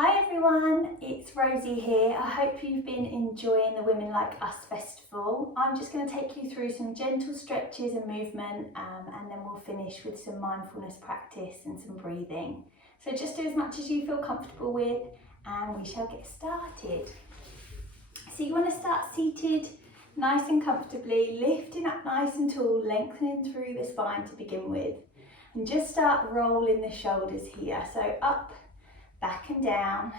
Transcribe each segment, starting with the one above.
Hi everyone, it's Rosie here. I hope you've been enjoying the Women Like Us Festival. I'm just going to take you through some gentle stretches and movement and then we'll finish with some mindfulness practice and some breathing. So just do as much as you feel comfortable with and we shall get started. So you want to start seated nice and comfortably, lifting up nice and tall, lengthening through the spine to begin with. And just start rolling the shoulders here. So up, back and down,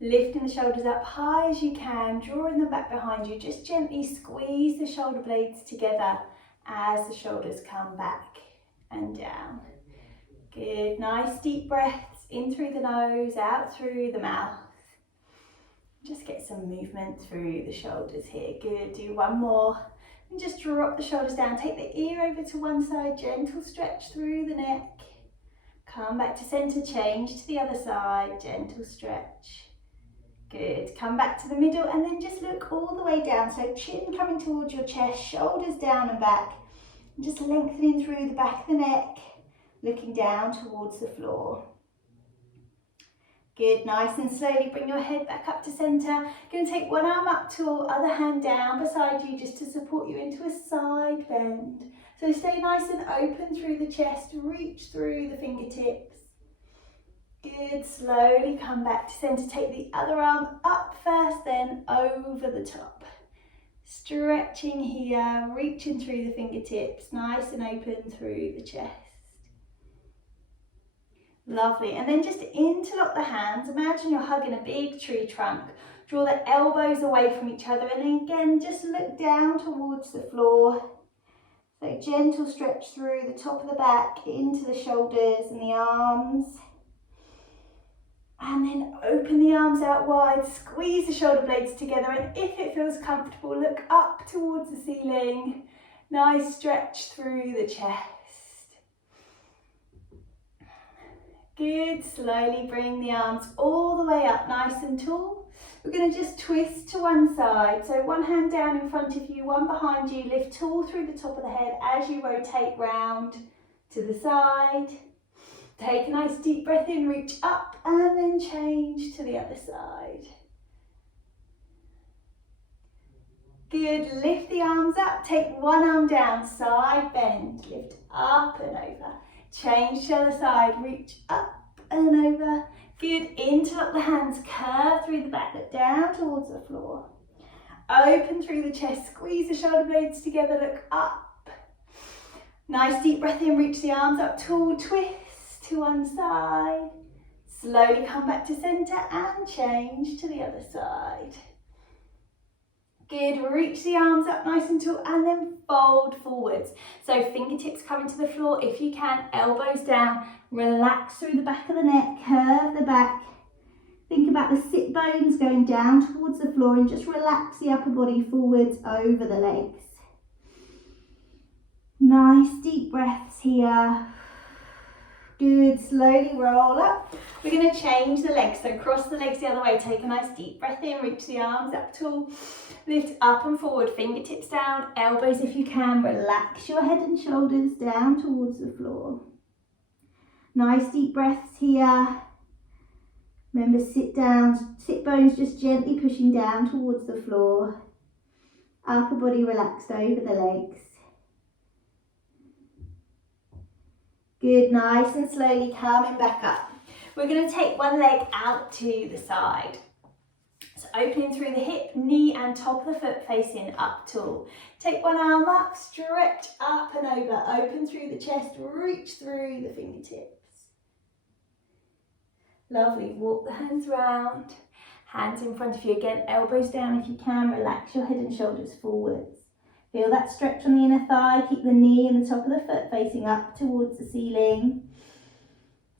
lifting the shoulders up high as you can, drawing them back behind you. Just gently squeeze the shoulder blades together as the shoulders come back and down. Good, nice deep breaths in through the nose, out through the mouth. Just get some movement through the shoulders here. Good, do one more. And just drop the shoulders down, take the ear over to one side, gentle stretch through the neck. Come back to centre, change to the other side, gentle stretch. Good, come back to the middle and then just look all the way down. So chin coming towards your chest, shoulders down and back. And just lengthening through the back of the neck, looking down towards the floor. Good, nice and slowly bring your head back up to centre. Going to take one arm up tall, other hand down beside you just to support you into a side bend. So stay nice and open through the chest, reach through the fingertips. Good, slowly come back to centre. Take the other arm up first, then over the top. Stretching here, reaching through the fingertips, nice and open through the chest. Lovely, and then just interlock the hands. Imagine you're hugging a big tree trunk. Draw the elbows away from each other and then again just look down towards the floor. So gentle stretch through the top of the back, into the shoulders and the arms. And then open the arms out wide, squeeze the shoulder blades together, and if it feels comfortable, look up towards the ceiling. Nice stretch through the chest. Good, slowly bring the arms all the way up, nice and tall. We're going to just twist to one side. So one hand down in front of you, one behind you. Lift tall through the top of the head as you rotate round to the side. Take a nice deep breath in, reach up and then change to the other side. Good, lift the arms up. Take one arm down, side bend. Lift up and over. Change to the other side, reach up and over. Good, interlock the hands, curve through the back, look down towards the floor. Open through the chest, squeeze the shoulder blades together, look up. Nice deep breath in, reach the arms up tall, twist to one side. Slowly come back to centre and change to the other side. Good, reach the arms up nice and tall and then fold forwards. So fingertips coming to the floor if you can, elbows down, relax through the back of the neck, curve the back. Think about the sit bones going down towards the floor and just relax the upper body forwards over the legs. Nice deep breaths here. Good, slowly roll up. We're going to change the legs, so cross the legs the other way. Take a nice deep breath in, reach the arms up tall. Lift up and forward, fingertips down, elbows if you can. Relax your head and shoulders down towards the floor. Nice deep breaths here. Remember, sit down, sit bones just gently pushing down towards the floor. Upper body relaxed over the legs. Good, nice and slowly coming back up. We're going to take one leg out to the side. So opening through the hip, knee and top of the foot facing up tall. Take one arm up, stretch up and over, open through the chest, reach through the fingertips. Lovely, walk the hands round, hands in front of you again, elbows down if you can, relax your head and shoulders forwards. Feel that stretch on the inner thigh, keep the knee and the top of the foot facing up towards the ceiling.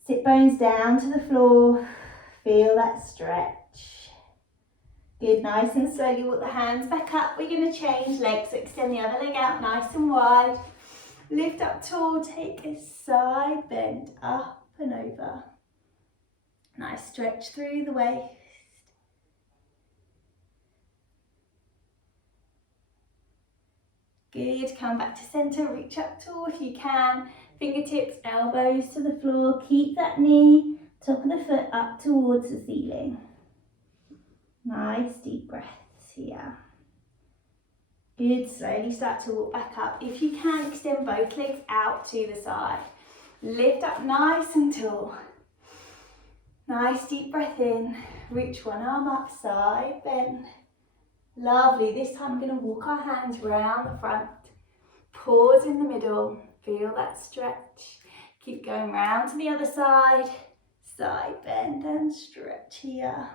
Sit bones down to the floor, feel that stretch. Good, nice and slowly walk the hands back up. We're going to change legs, so extend the other leg out nice and wide. Lift up tall, take a side bend, up and over. Nice stretch through the waist. Good, come back to centre, reach up tall if you can. Fingertips, elbows to the floor. Keep that knee Top of the foot up towards the ceiling. Nice deep breaths here. Good, slowly start to walk back up. If you can, extend both legs out to the side. Lift up nice and tall. Nice deep breath in. Reach one arm up, side bend. Lovely. This time we're going to walk our hands round the front. Pause in the middle. Feel that stretch. Keep going round to the other side. Side bend and stretch here.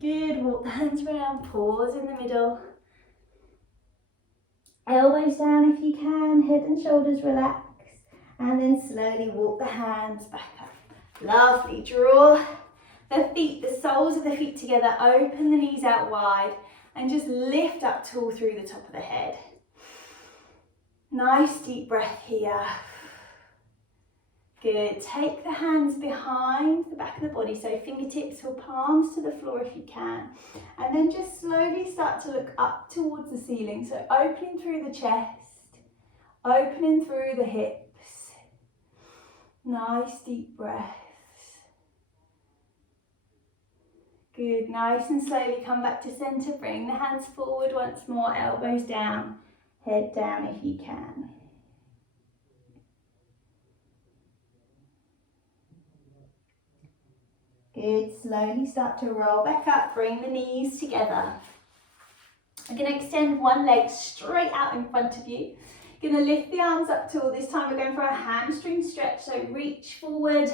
Good. Walk the hands round. Pause in the middle. Elbows down if you can. Head and shoulders relax. And then slowly walk the hands back up. Lovely. Draw the feet, the soles of the feet together. Open the knees out wide. And just lift up tall through the top of the head. Nice deep breath here. Good. Take the hands behind the back of the body, so fingertips or palms to the floor if you can. And then just slowly start to look up towards the ceiling. So opening through the chest, opening through the hips. Nice deep breaths. Good. Nice and slowly come back to center. Bring the hands forward once more, elbows down, head down if you can. Good, slowly start to roll back up, bring the knees together. I'm going to extend one leg straight out in front of you. Going to lift the arms up tall. This time we're going for a hamstring stretch, so reach forward,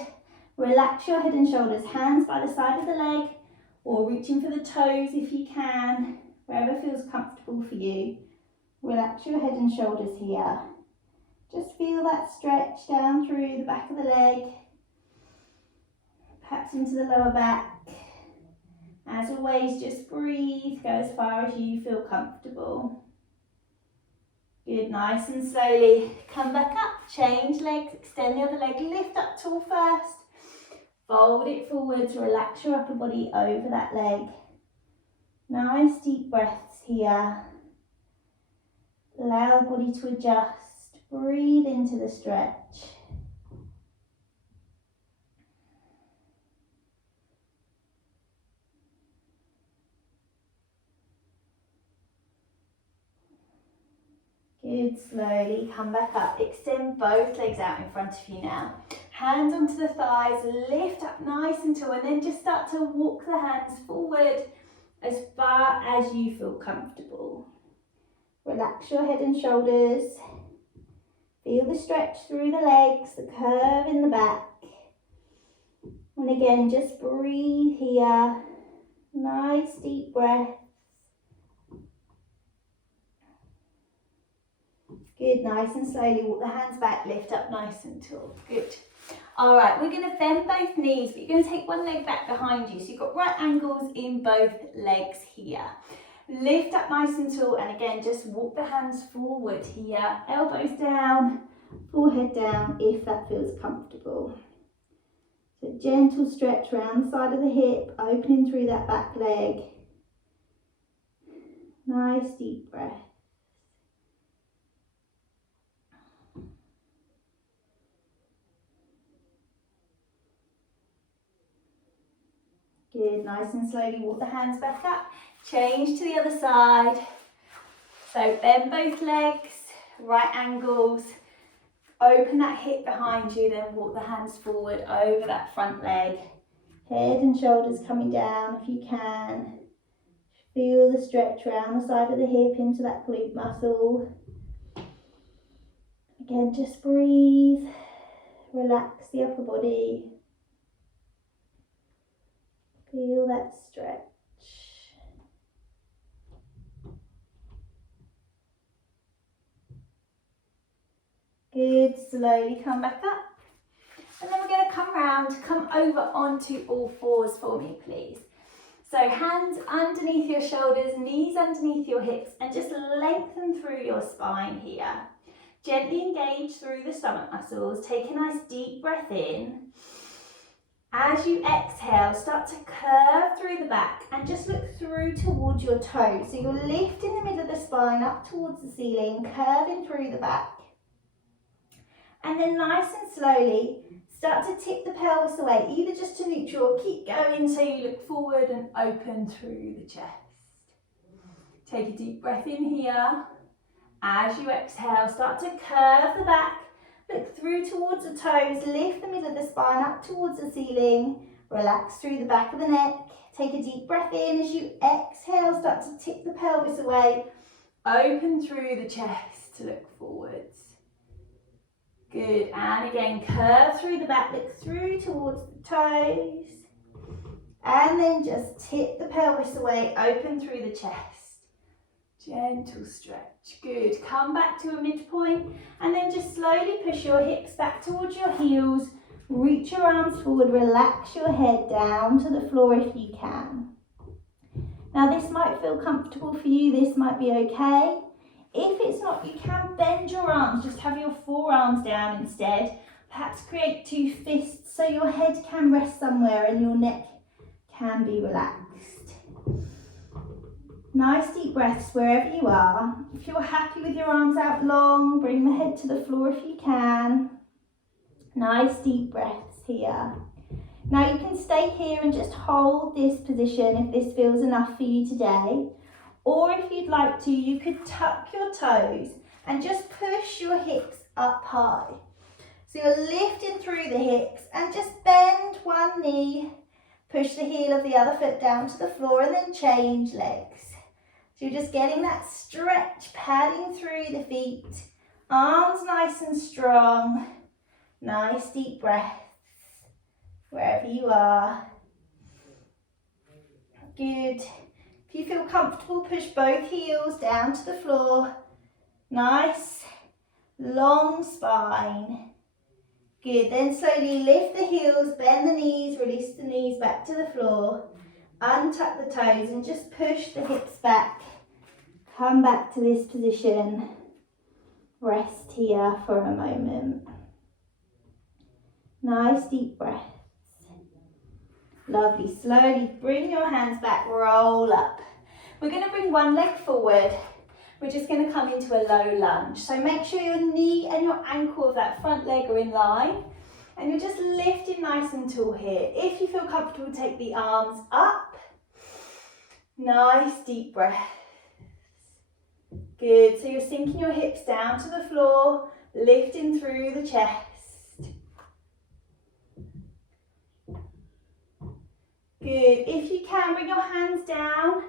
relax your head and shoulders, hands by the side of the leg, or reaching for the toes if you can, wherever feels comfortable for you. Relax your head and shoulders here. Just feel that stretch down through the back of the leg, perhaps into the lower back. As always, just breathe, go as far as you feel comfortable. Good, nice and slowly come back up, change legs, extend the other leg, lift up tall first, fold it forwards, relax your upper body over that leg. Nice deep breaths here. Allow the body to adjust, breathe into the stretch. Good, slowly come back up. Extend both legs out in front of you now. Hands onto the thighs, lift up nice and tall, and then just start to walk the hands forward as far as you feel comfortable. Relax your head and shoulders. Feel the stretch through the legs, the curve in the back. And again, just breathe here. Nice deep breath. Good, nice and slowly walk the hands back, lift up nice and tall. Good. All right, we're going to bend both knees, but you're going to take one leg back behind you. So you've got right angles in both legs here. Lift up nice and tall, and again, just walk the hands forward here. Elbows down, forehead down, if that feels comfortable. So gentle stretch around the side of the hip, opening through that back leg. Nice deep breath. Good, nice and slowly walk the hands back up. Change to the other side. So bend both legs, right angles. Open that hip behind you, then walk the hands forward over that front leg. Head and shoulders coming down if you can. Feel the stretch around the side of the hip into that glute muscle. Again, just breathe. Relax the upper body. Feel that stretch. Good, slowly come back up. And then we're going to come round, come over onto all fours for me, please. So hands underneath your shoulders, knees underneath your hips, and just lengthen through your spine here. Gently engage through the stomach muscles. Take a nice deep breath in. As you exhale, start to curve through the back and just look through towards your toes. So you'll lift in the middle of the spine up towards the ceiling, curving through the back. And then nice and slowly, Start to tip the pelvis away, either just to neutral or keep going so you look forward and open through the chest. Take a deep breath in here. As you exhale, start to curve the back, look through towards the toes, lift the middle of the spine up towards the ceiling, relax through the back of the neck. Take a deep breath in. As you exhale, start to tip the pelvis away, open through the chest to look forwards. Good, and again, curve through the back, look through towards the toes, and then just tip the pelvis away, open through the chest. Gentle stretch, good. Come back to a midpoint, and then just slowly push your hips back towards your heels, reach your arms forward, relax your head down to the floor if you can. Now this might feel comfortable for you, this might be okay. If it's not, you can bend your arms, just have your forearms down instead. Perhaps create two fists so your head can rest somewhere and your neck can be relaxed. Nice deep breaths wherever you are. If you're happy with your arms out long, bring the head to the floor if you can. Nice deep breaths here. Now you can stay here and just hold this position if this feels enough for you today. Or if you'd like to, you could tuck your toes and just push your hips up high. So you're lifting through the hips and just bend one knee, push the heel of the other foot down to the floor and then change legs. So you're just getting that stretch, padding through the feet, arms nice and strong, nice deep breaths wherever you are. Good. If you feel comfortable, push both heels down to the floor. Nice, long spine. Good, then slowly lift the heels, bend the knees, release the knees back to the floor. Untuck the toes and just push the hips back. Come back to this position. Rest here for a moment. Nice deep breaths. Lovely. Slowly bring your hands back, roll up. We're going to bring one leg forward. We're just going to come into a low lunge. So make sure your knee and your ankle of that front leg are in line. And you're just lifting nice and tall here. If you feel comfortable, take the arms up. Nice deep breath. Good. So you're sinking your hips down to the floor, lifting through the chest. Good. If you can, bring your hands down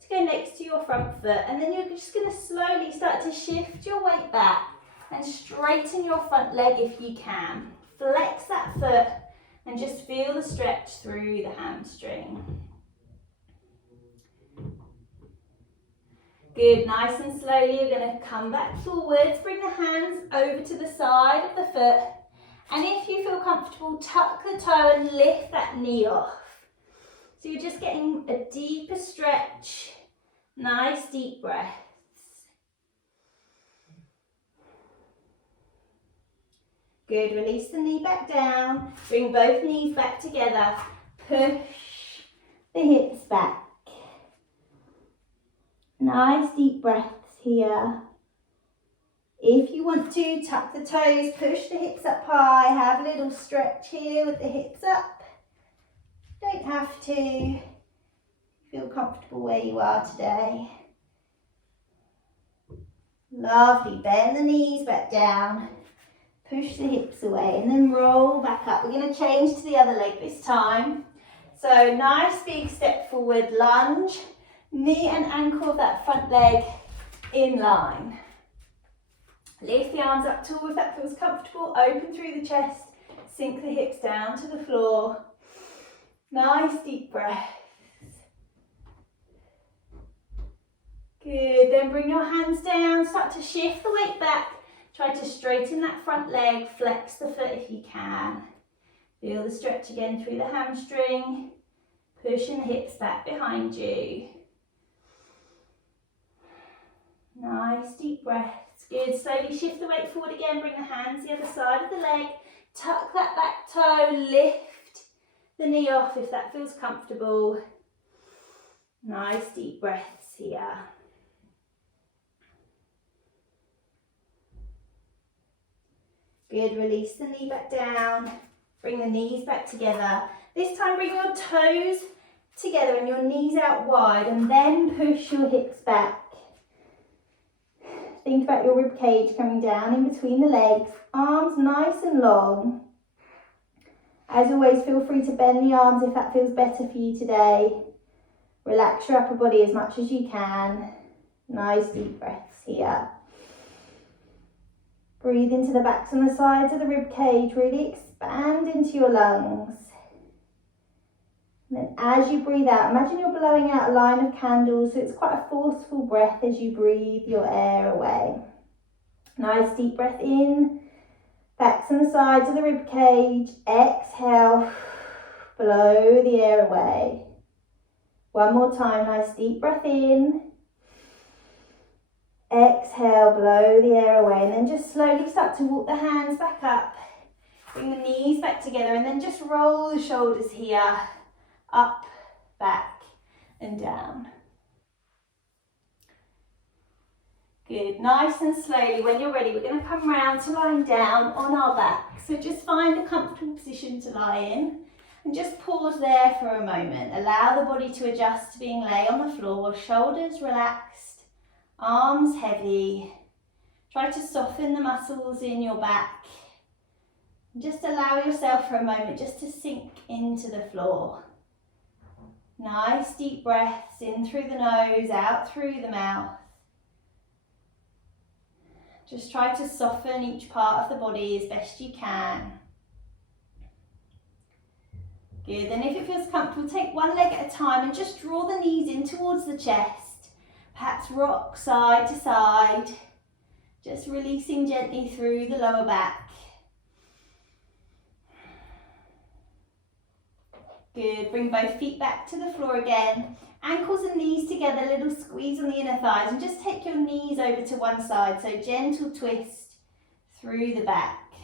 to go next to your front foot, and then you're just going to slowly start to shift your weight back and straighten your front leg if you can. Flex that foot and just feel the stretch through the hamstring. Good, nice and slowly you're going to come back forwards, bring the hands over to the side of the foot, and if you feel comfortable, tuck the toe and lift that knee off. So you're just getting a deeper stretch, nice deep breaths. Good, release the knee back down, bring both knees back together, push the hips back. Nice deep breaths here. If you want to, tuck the toes, push the hips up high, have a little stretch here with the hips up. Don't have to. Feel comfortable where you are today. Lovely, bend the knees back down, push the hips away and then roll back up. We're going to change to the other leg this time. So nice big step forward, lunge, knee and ankle of that front leg in line. Lift the arms up tall if that feels comfortable, open through the chest, sink the hips down to the floor. Nice deep breaths. Good, then bring your hands down, start to shift the weight back. Try to straighten that front leg, flex the foot if you can. Feel the stretch again through the hamstring, pushing the hips back behind you. Nice deep breaths. Good, slowly shift the weight forward again, bring the hands to the other side of the leg, tuck that back toe, lift the knee off if that feels comfortable. Nice deep breaths here. Good, release the knee back down, Bring the knees back together. This time bring your toes together and your knees out wide, and then push your hips back. Think about your rib cage coming down in between the legs, arms nice and long. As always, feel free to bend the arms if that feels better for you today. Relax your upper body as much as you can. Nice deep breaths here. Breathe into the backs and the sides of the rib cage, really expand into your lungs. And then as you breathe out, imagine you're blowing out a line of candles, so it's quite a forceful breath as you breathe your air away. Nice deep breath in, backs and the sides of the rib cage. Exhale, blow the air away. One more time, nice deep breath in. Exhale, blow the air away, and then just slowly start to walk the hands back up. Bring the knees back together and then just roll the shoulders here. Up, back and down. Good, nice and slowly. When you're ready, we're going to come round to lying down on our back. So just find a comfortable position to lie in and just pause there for a moment. Allow the body to adjust to being lay on the floor, shoulders relaxed, arms heavy. Try to soften the muscles in your back. Just allow yourself for a moment just to sink into the floor. Nice deep breaths in through the nose, out through the mouth. Just try to soften each part of the body as best you can. Good, then if it feels comfortable, take one leg at a time and just draw the knees in towards the chest. Perhaps rock side to side, just releasing gently through the lower back. Good, bring both feet back to the floor again. Ankles and knees together, little squeeze on the inner thighs, and just take your knees over to one side, so gentle twist through the back.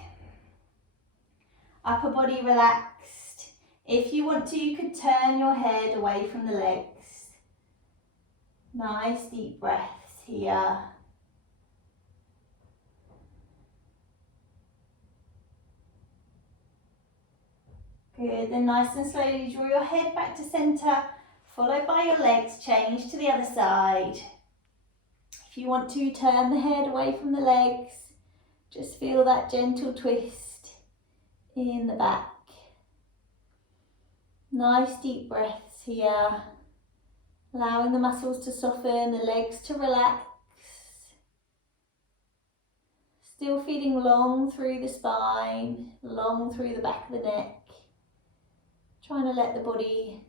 Upper body relaxed. If you want to, you could turn your head away from the legs. Nice deep breaths here. Good, then nice and slowly draw your head back to centre, followed by your legs, change to the other side. If you want to, turn the head away from the legs, just feel that gentle twist in the back. Nice deep breaths here, allowing the muscles to soften, the legs to relax. Still feeling long through the spine, long through the back of the neck. Trying to let the body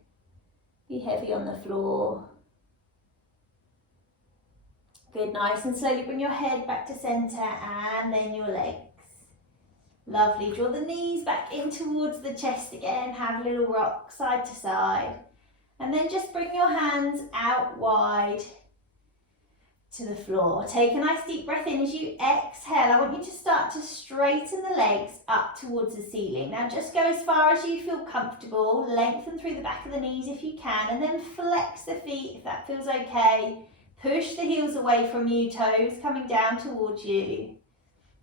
be heavy on the floor. Good, nice and slowly bring your head back to centre and then your legs. Lovely, draw the knees back in towards the chest again, have a little rock side to side. And then just bring your hands out wide to the floor. Take a nice deep breath in. As you exhale, I want you to start to straighten the legs up towards the ceiling. Now just go as far as you feel comfortable, lengthen through the back of the knees if you can, and then flex the feet if that feels okay. Push the heels away from you, toes coming down towards you.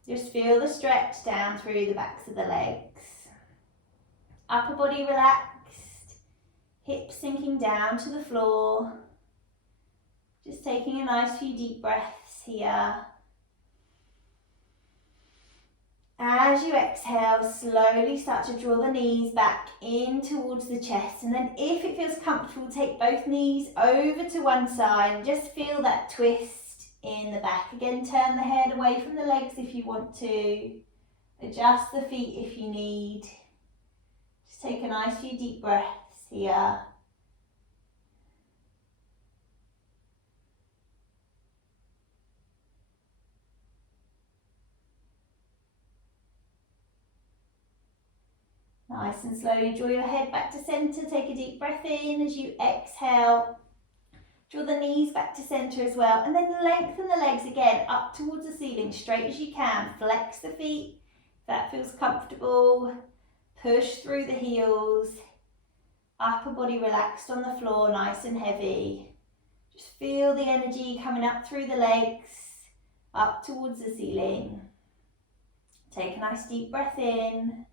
Just feel the stretch down through the backs of the legs. Upper body relaxed, hips sinking down to the floor. Just taking a nice few deep breaths here. As you exhale, slowly start to draw the knees back in towards the chest, and then if it feels comfortable, take both knees over to one side and just feel that twist in the back. Again, turn the head away from the legs if you want to. Adjust the feet if you need. Just take a nice few deep breaths here. Nice and slowly draw your head back to centre, take a deep breath in. As you exhale, draw the knees back to centre as well, and then lengthen the legs again up towards the ceiling, straight as you can. Flex the feet if that feels comfortable. Push through the heels. Upper body relaxed on the floor, nice and heavy. Just feel the energy coming up through the legs, up towards the ceiling. Take a nice deep breath in.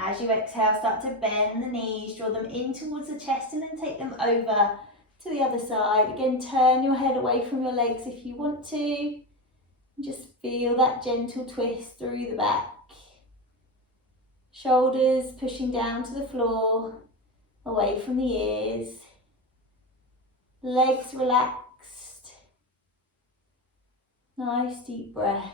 As you exhale, start to bend the knees, draw them in towards the chest and then take them over to the other side. Again, turn your head away from your legs if you want to. Just feel that gentle twist through the back. Shoulders pushing down to the floor, away from the ears. Legs relaxed. Nice deep breaths.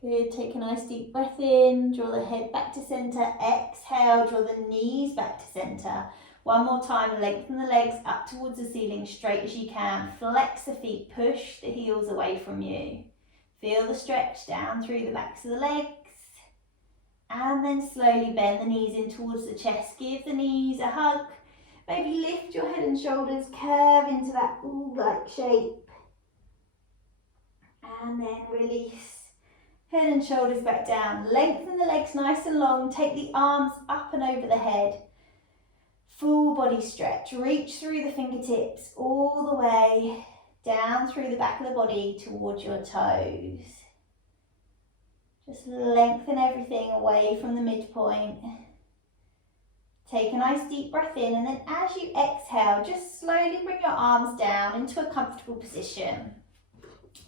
Good, take a nice deep breath in, draw the head back to centre, exhale, draw the knees back to centre. One more time, lengthen the legs up towards the ceiling, straight as you can. Flex the feet, push the heels away from you. Feel the stretch down through the backs of the legs. And then slowly bend the knees in towards the chest. Give the knees a hug. Maybe lift your head and shoulders, curve into that U-like shape. And then release. Head and shoulders back down. Lengthen the legs nice and long. Take the arms up and over the head. Full body stretch. Reach through the fingertips all the way down through the back of the body towards your toes. Just lengthen everything away from the midpoint. Take a nice deep breath in, and then as you exhale, just slowly bring your arms down into a comfortable position.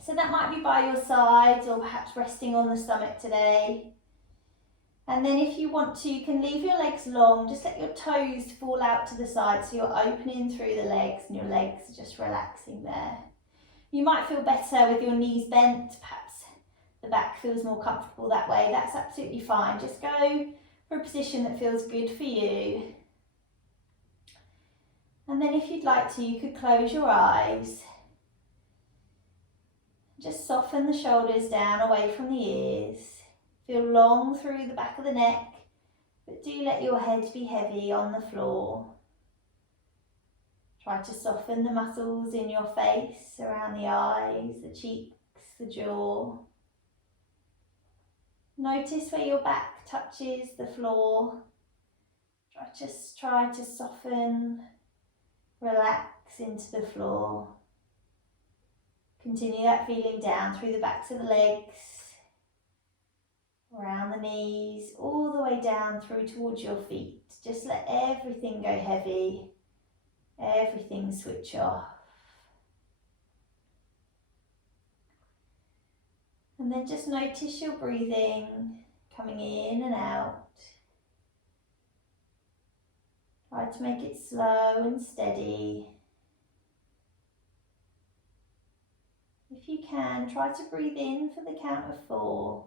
So that might be by your sides or perhaps resting on the stomach today. And then if you want to, you can leave your legs long. Just let your toes fall out to the side so you're opening through the legs and your legs are just relaxing there. You might feel better with your knees bent. Perhaps the back feels more comfortable that way. That's absolutely fine. Just go for a position that feels good for you. And then if you'd like to, you could close your eyes. Just soften the shoulders down away from the ears. Feel long through the back of the neck, but do let your head be heavy on the floor. Try to soften the muscles in your face, around the eyes, the cheeks, the jaw. Notice where your back touches the floor. Just try to soften, relax into the floor. Continue that feeling down through the backs of the legs, around the knees, all the way down through towards your feet. Just let everything go heavy, everything switch off. And then just notice your breathing coming in and out. Try to make it slow and steady. If you can, try to breathe in for the count of 4.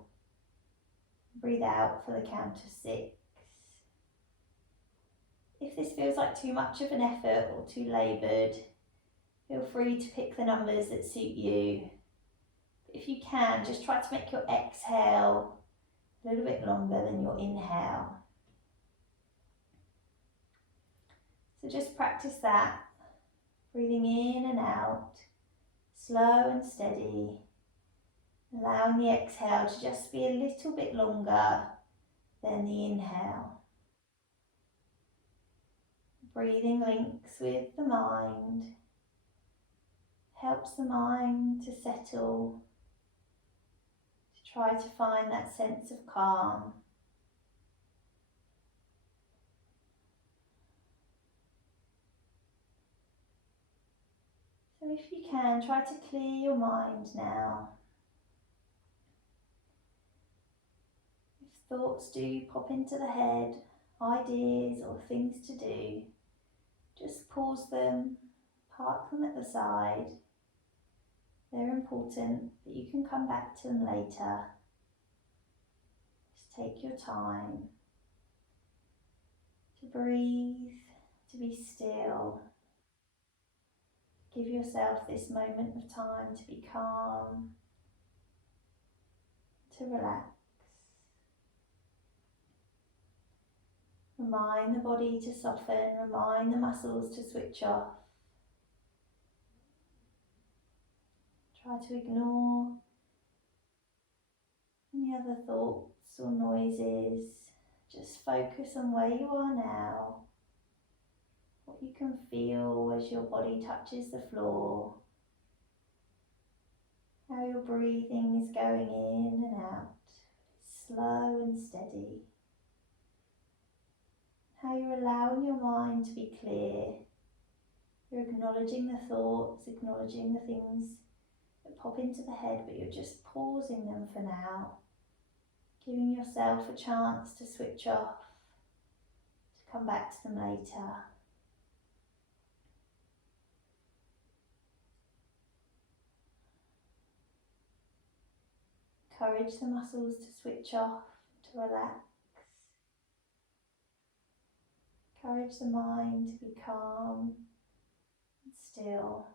Breathe out for the count of 6. If this feels like too much of an effort or too laboured, feel free to pick the numbers that suit you. If you can, just try to make your exhale a little bit longer than your inhale. So just practice that, breathing in and out, slow and steady, allowing the exhale to just be a little bit longer than the inhale. Breathing links with the mind, helps the mind to settle, to try to find that sense of calm. So if you can, try to clear your mind now. If thoughts do pop into the head, ideas or things to do, just pause them, park them at the side. They're important, but you can come back to them later. Just take your time to breathe, to be still. Give yourself this moment of time to be calm, to relax. Remind the body to soften, remind the muscles to switch off. Try to ignore any other thoughts or noises. Just focus on where you are now. what you can feel as your body touches the floor, how your breathing is going in and out, slow and steady, how you're allowing your mind to be clear. You're acknowledging the thoughts, acknowledging the things that pop into the head, but you're just pausing them for now, giving yourself a chance to switch off, to come back to them later. Encourage the muscles to switch off, to relax. Encourage the mind to be calm and still.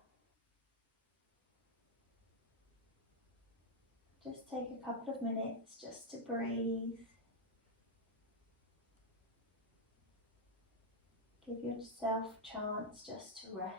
Just take a couple of minutes just to breathe. Give yourself a chance just to rest.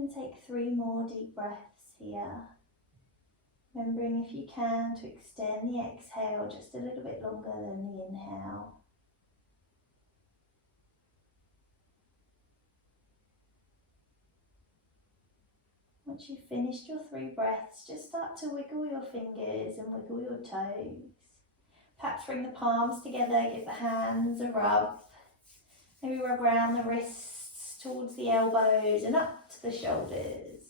You can take 3 more deep breaths here. Remembering, if you can, to extend the exhale just a little bit longer than the inhale. Once you've finished your 3 breaths, just start to wiggle your fingers and wiggle your toes. Perhaps bring the palms together, give the hands a rub. Maybe rub around the wrists towards the elbows and up to the shoulders.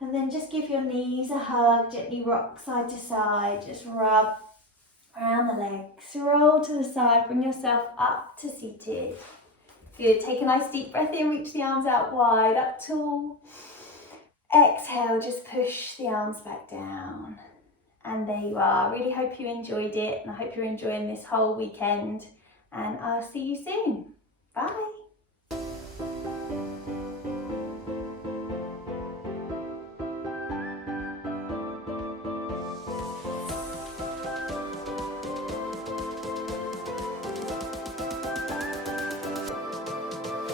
And then just give your knees a hug, gently rock side to side, just rub around the legs, roll to the side, bring yourself up to seated. Good, take a nice deep breath in, reach the arms out wide, up tall. Exhale, just push the arms back down. And there you are. Really hope you enjoyed it, and I hope you're enjoying this whole weekend, and I'll see you soon. Bye.